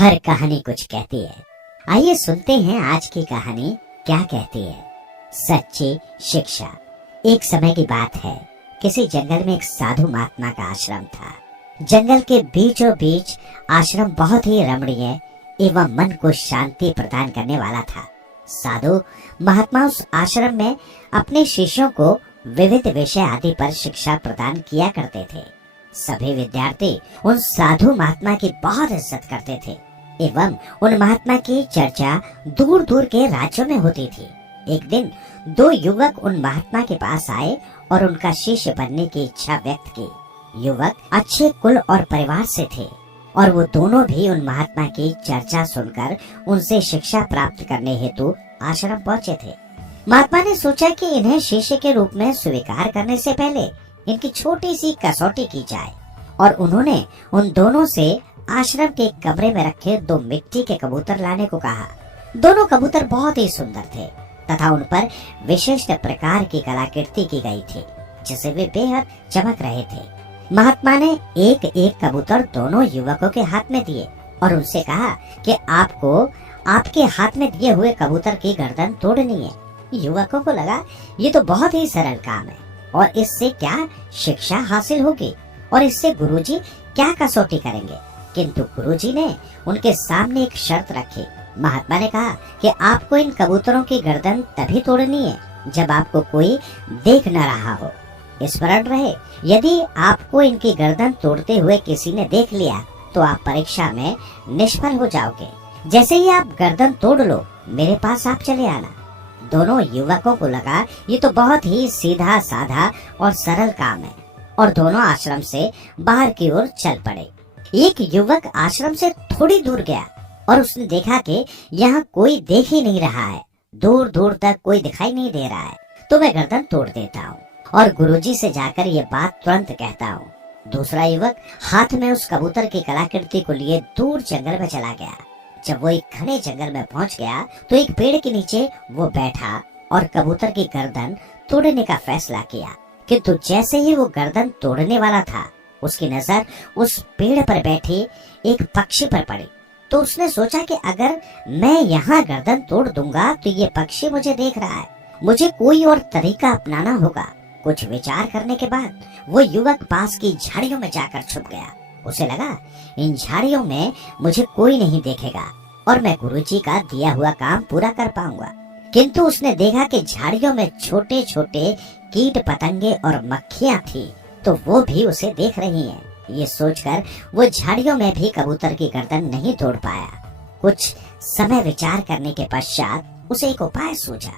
हर कहानी कुछ कहती है। आइए सुनते हैं आज की कहानी क्या कहती है। सच्ची शिक्षा। एक समय की बात है, किसी जंगल में एक साधु महात्मा का आश्रम था। जंगल के बीचों बीच आश्रम बहुत ही रमणीय एवं मन को शांति प्रदान करने वाला था। साधु महात्मा उस आश्रम में अपने शिष्यों को विविध विषय आदि पर शिक्षा प्रदान किया करते थे। सभी विद्यार्थी उन साधु महात्मा की बहुत इज्जत करते थे एवं उन महात्मा की चर्चा दूर दूर के राज्यों में होती थी। एक दिन दो युवक उन महात्मा के पास आए और उनका शिष्य बनने की इच्छा व्यक्त की। युवक अच्छे कुल और परिवार से थे और वो दोनों भी उन महात्मा की चर्चा सुनकर उनसे शिक्षा प्राप्त करने हेतु आश्रम पहुँचे थे। महात्मा ने सोचा कि इन्हें शिष्य के रूप में स्वीकार करने से पहले इनकी छोटी सी कसौटी की जाए और उन्होंने उन दोनों से आश्रम के कमरे में रखे दो मिट्टी के कबूतर लाने को कहा। दोनों कबूतर बहुत ही सुंदर थे तथा उन पर विशिष्ट प्रकार की कलाकृति की गई थी, जिसे वे बेहद चमक रहे थे। महात्मा ने एक एक कबूतर दोनों युवकों के हाथ में दिए और उनसे कहा कि आपको आपके हाथ में दिए हुए कबूतर की गर्दन तोड़नी है। युवकों को लगा ये तो बहुत ही सरल काम है और इससे क्या शिक्षा हासिल होगी और इससे गुरुजी क्या कसौटी करेंगे। किंतु गुरुजी ने उनके सामने एक शर्त रखी। महात्मा ने कहा कि आपको इन कबूतरों की गर्दन तभी तोड़नी है जब आपको कोई देख न रहा हो। स्मरण रहे, यदि आपको इनकी गर्दन तोड़ते हुए किसी ने देख लिया तो आप परीक्षा में निष्फल हो जाओगे। जैसे ही आप गर्दन तोड़ लो, मेरे पास आप चले आना। दोनों युवकों को लगा ये तो बहुत ही सीधा साधा और सरल काम है और दोनों आश्रम से बाहर की ओर चल पड़े। एक युवक आश्रम से थोड़ी दूर गया और उसने देखा कि यहाँ कोई देख ही नहीं रहा है, दूर दूर तक कोई दिखाई नहीं दे रहा है, तो मैं गर्दन तोड़ देता हूँ और गुरुजी से जाकर ये बात तुरंत कहता हूँ। दूसरा युवक हाथ में उस कबूतर की कलाकृति को लिए दूर जंगल में चला गया। जब वो एक घने जंगल में पहुंच गया तो एक पेड़ के नीचे वो बैठा और कबूतर की गर्दन तोड़ने का फैसला किया। किंतु जैसे ही वो गर्दन तोड़ने वाला था, उसकी नजर उस पेड़ पर बैठे एक पक्षी पर पड़ी। तो उसने सोचा कि अगर मैं यहाँ गर्दन तोड़ दूंगा तो ये पक्षी मुझे देख रहा है, मुझे कोई और तरीका अपनाना होगा। कुछ विचार करने के बाद वो युवक पास की झाड़ियों में जाकर छुप गया। उसे लगा इन झाड़ियों में मुझे कोई नहीं देखेगा और मैं गुरुजी का दिया हुआ काम पूरा कर पाऊंगा। किंतु उसने देखा कि झाड़ियों में छोटे छोटे कीट पतंगे और मक्खियां थी, तो वो भी उसे देख रही हैं। ये सोचकर वो झाड़ियों में भी कबूतर की गर्दन नहीं तोड़ पाया। कुछ समय विचार करने के पश्चात उसे एक उपाय सूझा।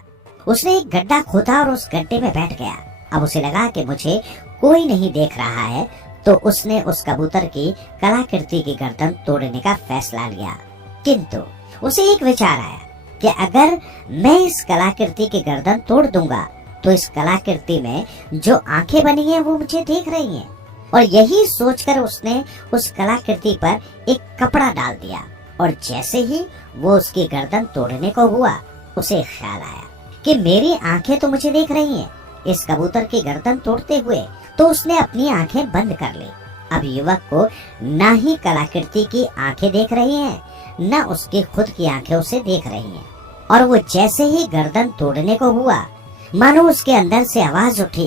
उसने एक गड्ढा खोदा और उस गड्ढे में बैठ गया। अब उसे लगा कि मुझे कोई नहीं देख रहा है, तो उसने उस कबूतर की कलाकृति की गर्दन तोड़ने का फैसला लिया। किंतु उसे एक विचार आया कि अगर मैं इस कलाकृति की गर्दन तोड़ दूंगा तो इस कलाकृति में जो आंखें बनी हैं वो मुझे देख रही हैं। और यही सोचकर उसने उस कलाकृति पर एक कपड़ा डाल दिया और जैसे ही वो उसकी गर्दन तोड़ने को हुआ, उसे ख्याल आया कि मेरी आंखें तो मुझे देख रही हैं इस कबूतर की गर्दन तोड़ते हुए। तो उसने अपनी आंखें बंद कर ली। अब युवक को न ही कलाकृति की आंखें देख रही हैं, न उसकी खुद की आंखें उसे देख रही हैं। और वो जैसे ही गर्दन तोड़ने को हुआ, मानो उसके अंदर से आवाज उठी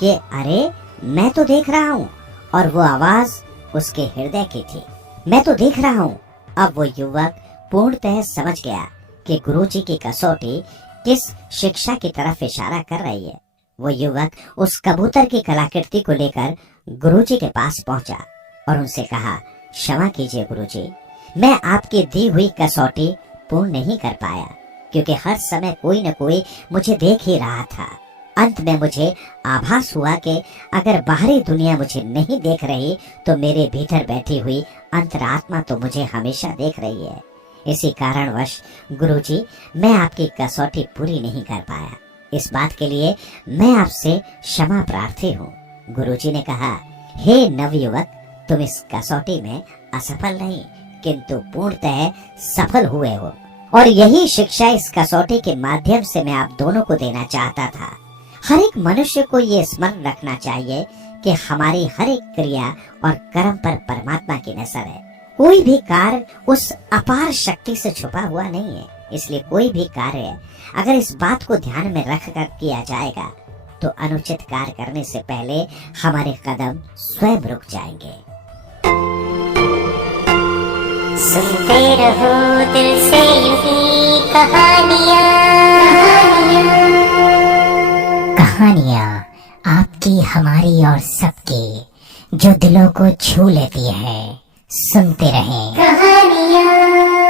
कि अरे मैं तो देख रहा हूँ, और वो आवाज उसके हृदय की थी। मैं तो देख रहा हूँ। अब वो युवक पूर्णतः समझ गया कि गुरुजी की कसौटी किस शिक्षा की तरफ इशारा कर रही है। वो युवक उस कबूतर की कलाकृति को लेकर गुरुजी के पास पहुंचा और उनसे कहा, क्षमा कीजिए गुरुजी, मैं आपकी दी हुई कसौटी पूर्ण नहीं कर पाया क्योंकि हर समय कोई न कोई मुझे देख ही रहा था। अंत में मुझे आभास हुआ कि अगर बाहरी दुनिया मुझे नहीं देख रही तो मेरे भीतर बैठी हुई अंतरात्मा तो मुझे हमेशा देख रही है। इसी कारणवश गुरुजी, मैं आपकी कसौटी पूरी नहीं कर पाया। इस बात के लिए मैं आपसे क्षमा प्रार्थी हूँ। गुरुजी ने कहा, हे नवयुवक, तुम इस कसौटी में असफल नहीं किंतु पूर्णतः सफल हुए हो और यही शिक्षा इस कसौटी के माध्यम से मैं आप दोनों को देना चाहता था। हर एक मनुष्य को ये स्मरण रखना चाहिए कि हमारी हर एक क्रिया और कर्म पर परमात्मा की नजर है। कोई भी कार्य उस अपार शक्ति से छुपा हुआ नहीं है। इसलिए कोई भी कार्य अगर इस बात को ध्यान में रखकर किया जाएगा तो अनुचित कार्य करने से पहले हमारे कदम स्वयं रुक जाएंगे। सुनते रहो दिल से यूं कहानियां, कहानियां आपकी, हमारी और सबकी, जो दिलों को छू लेती है। सुनते रहें कहानियां।